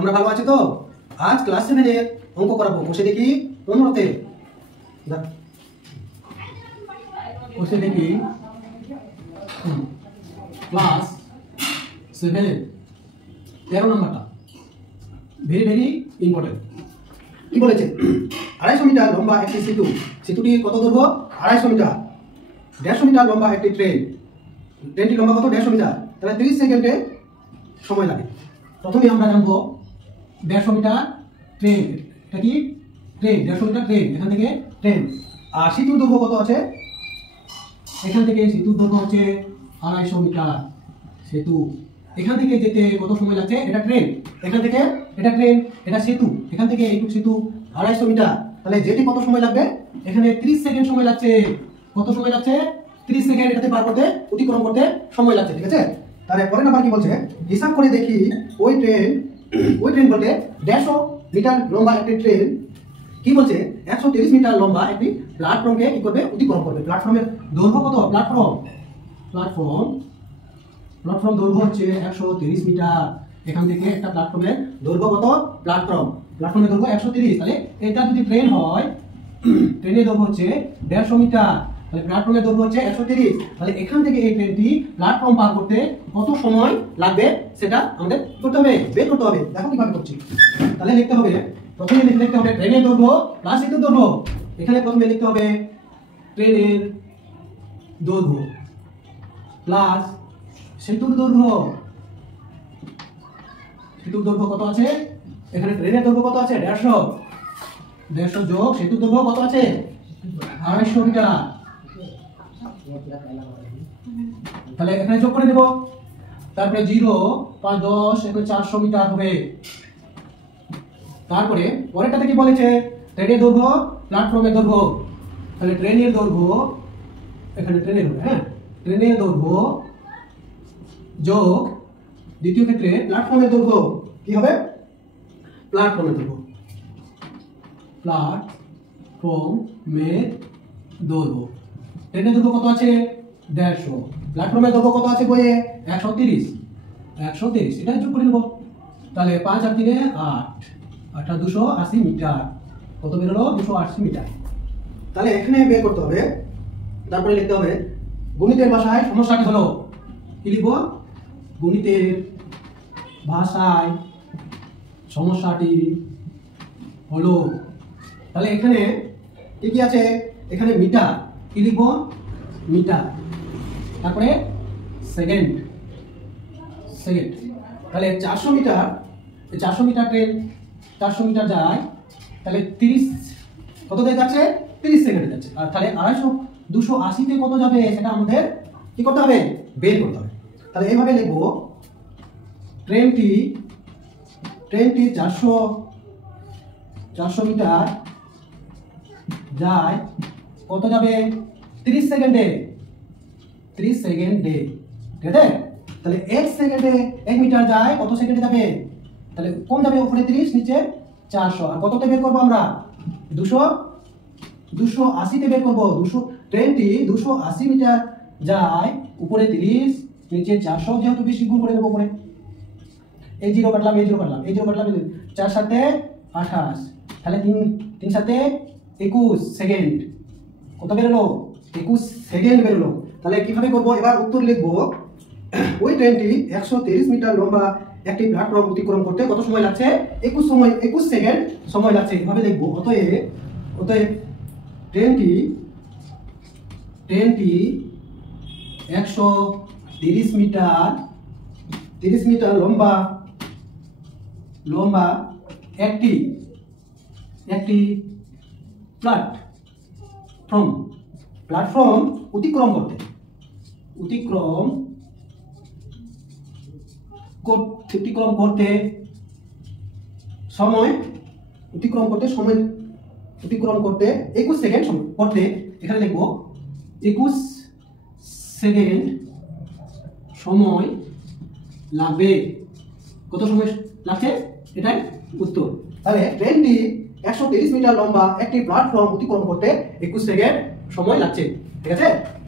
তোমরা ভালো আছো তো? আজ ক্লাস 7 এর অঙ্ক করাবো। বসে দেখি 15তে। বসে দেখি ক্লাস 7 13 নম্বরটা ভেরি ভেরি ইম্পর্টেন্ট। কি বলেছে? 250 মিটার লম্বা একটি সেতু। সেতুটি কত দৈর্ঘ্য? 250 মিটার। 150 মিটার লম্বা একটি ট্রেন। ট্রেনটি লম্বা কত? 150 মিটার। তাহলে 30 সেকেন্ডে সময় লাগে। প্রথমে আমরা জানবো 150 মিটার ট্রেন। এটা কি? ট্রেন। 150 metre train. এখান থেকে ট্রেন। আর সেতুর দৈর্ঘ্য কত আছে? এখান থেকে সেতুর দৈর্ঘ্য হচ্ছে 250 মিটার। সেতু এখান থেকে যেতে কত সময় লাগছে? এটা ট্রেন। এখান থেকে এটা ট্রেন, এটা সেতু। এখান থেকে এইটুকু সেতু 250 মিটার। তাহলে যেতে কত সময় লাগবে? এখানে 30 সেকেন্ড সময় লাগছে। কত সময় লাগছে? 30 সেকেন্ড এটাতে পার করতে, অতিক্রম করতে সময় লাগছে। ঠিক আছে? তাহলে পরের নাম্বার কি বলছে? হিসাব করে দেখি ওই ট্রেন বলতে 150 মিটার লম্বা একটি ট্রেন কি বলছে? 130 মিটার লম্বা একটি প্ল্যাটফর্মকে কি করবে? অতিক্রম করবে। প্ল্যাটফর্মের দৈর্ঘ্য কত? প্ল্যাটফর্ম দৈর্ঘ্য হচ্ছে 130 মিটার। এখান থেকে একটা প্ল্যাটফর্মের দৈর্ঘ্য কত? প্ল্যাটফর্মের দৈর্ঘ্য 130। তাহলে এটা যদি ট্রেন হয়, ট্রেনের দৈর্ঘ্য হচ্ছে 150 মিটার। তাহলে প্ল্যাটফর্মের দৈর্ঘ্য হচ্ছে 130। তাহলে এখান থেকে এই ট্রেনটি প্ল্যাটফর্ম পার করতে কত সময় লাগবে সেটা আমাদের করতে হবে, বের করতে হবে। দেখো কিভাবে করছি। তাহলে লিখতে হবে, প্রথমে লিখতে হবে ট্রেনের দৈর্ঘ্য প্লাস সেতুর দৈর্ঘ্য। এখানে প্রথমে লিখতে হবে ট্রেনের দৈর্ঘ্য প্লাস সেতুর দৈর্ঘ্য। সেতুর দৈর্ঘ্য কত আছে? এখানে ট্রেনের দৈর্ঘ্য কত আছে? 150 যোগ সেতুর দৈর্ঘ্য কত আছে? 250 মিটার। তাহলে এখানে যোগ করে দেব। তারপরে 0 5 10 এখানে 400 মিটার হবে। তারপরে পরেরটাতে কি বলেছে? ট্রেনের দৈর্ঘ্য প্ল্যাটফর্মের দৈর্ঘ্য। তাহলে ট্রেনের দৈর্ঘ্য এখানে ট্রেনের হবে, হ্যাঁ, ট্রেনের দৈর্ঘ্য যোগ দ্বিতীয় ক্ষেত্রে প্ল্যাটফর্মের দৈর্ঘ্য কি হবে? প্ল্যাটফর্মের দৈর্ঘ্য ট্রেনের দৈর্ঘ্য কত আছে? 150। প্ল্যাটফর্মের দৈর্ঘ্য কত আছে বইয়ে? 130। এটা যোগ করে নেব। তাহলে 5 আর 3 8 280 মিটার। কত বের হলো? 280 মিটার। তাহলে এখানে বের করতে হবে। তারপরে লিখতে হবে গণিতের ভাষায় সমস্যাটি হলো। কি লিখবো? গণিতের ভাষায় সমস্যাটি হলো। তাহলে এখানে কি কি আছে? এখানে মিটার। কি লিখবো? মিটার। তারপরে সেকেন্ড। তাহলে 400 মিটার, 400 মিটার ট্রেন 400 মিটার যায়। তাহলে 30 কত দিয়ে যাচ্ছে? 30 সেকেন্ডে যাচ্ছে। আর তাহলে 280 তে কত যাবে সেটা আমাদের কি করতে হবে? বের করতে হবে। তাহলে এইভাবে লিখবো ট্রেনটি 400 মিটার যায়। কত যাবে? 30 সেকেন্ডে। ঠিক আছে? তাহলে 1 সেকেন্ডে 1 মিটার যায়, কত সেকেন্ডে যাবে? তাহলে কোন যাবে? উপরে 30 নিচে 400। আর কততে বের করবো আমরা? 280 তে বের করবো। ট্রেনটি 280 মিটার যায়, উপরে 30 নিচে 400, যেহেতু বেশি গুণ করে দেবো উপরে। এই 0 কাটলাম, এই 0 কাটলাম, এই 0 কাটলাম, 4 7 28। তাহলে 3 7 21 সেকেন্ড। কত বেরোলো? 21 সেকেন্ড বেরোলো। তাহলে কিভাবে করবো? এবার উত্তর লিখবো ওই ট্রেনটি 130 মিটার লম্বা একটি প্ল্যাটফর্ম অতিক্রম করতে কত সময় লাগছে? 21 সেকেন্ড সময় লাগছে। এভাবে লিখবো। অতএব ট্রেনটি 130 মিটার লম্বা একটি প্ল্যাটফর্ম অতিক্রম করতে সময় 21 সেকেন্ড সময় করতে। এখানে লিখবো 21 সেকেন্ড সময় লাগবে। কত সময় লাগছে? এটাই উত্তর। তাহলে ট্রেনটি 130 মিটার লম্বা একটি প্ল্যাটফর্ম অতিক্রম করতে 21 সেকেন্ড সময় লাগছে। ঠিক আছে?